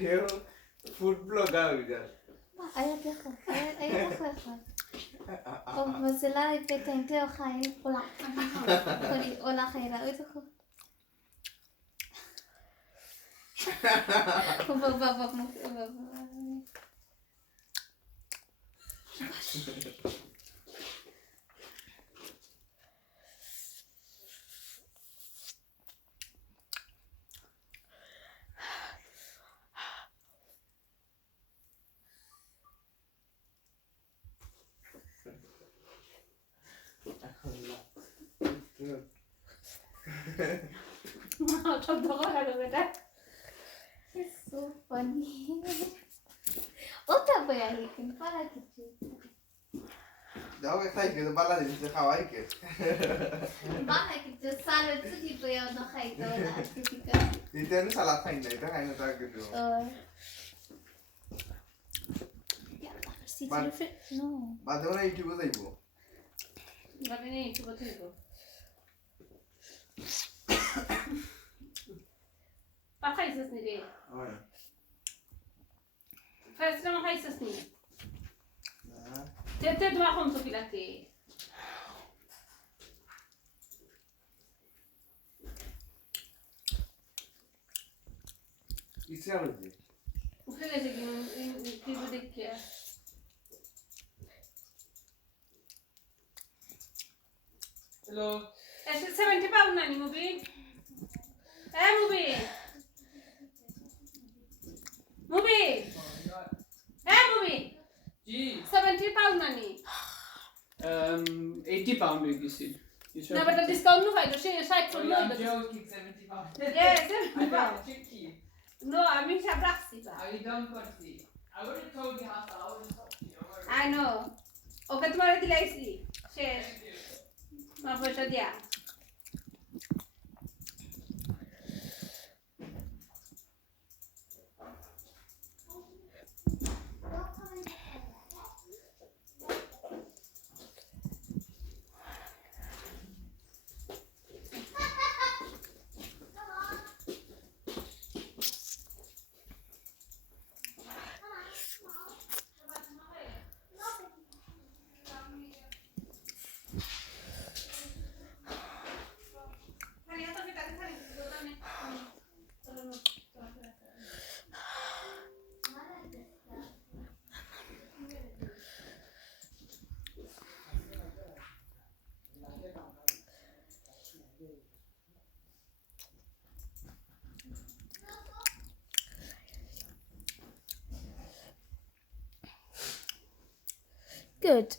Eu food blogger user. Ayat ako. Ayat ako. Pag masila ipetente o kain wala. Wala kain na ito ko. Bababa mo. It's so funny. Otra voy a ir para que যাও খাই কে বালা দিতে খাওয়াই কে বালা কিছু সালাদ সুজি বয়া না খাইতো না ঠিক আছে দিতেন সালাদ খাই না এটা খাই না তা কিছু si tu le fais non বাদে না ইউটিউবে যাইবো বাদে না ইউটিউবে যাইবো পাখাইছস নি রে হয় ফার্স্ট টাইম খাইছস নি না তেতে দোয়া কোন তো পিলাতে ইচ্ছে হচ্ছে উঠে গেছে কি দেখিয়া Hello. এসে 70 পাউন্ড নানি মুভি মুভি মুভি Ji. 70 পাউন্ড নানি 80 pound you see. না বেটা ডিসকাউন্ট নো ফাইদো সে 60 Oh, no you're joking, 70 pound. Yes, I got a tricky. no আমি সব রাখছি বা I don't want to see. I would have told you half hour or something. I know ওকে তোমারে দিলাইছি শেষ মা পয়সা দিয়া good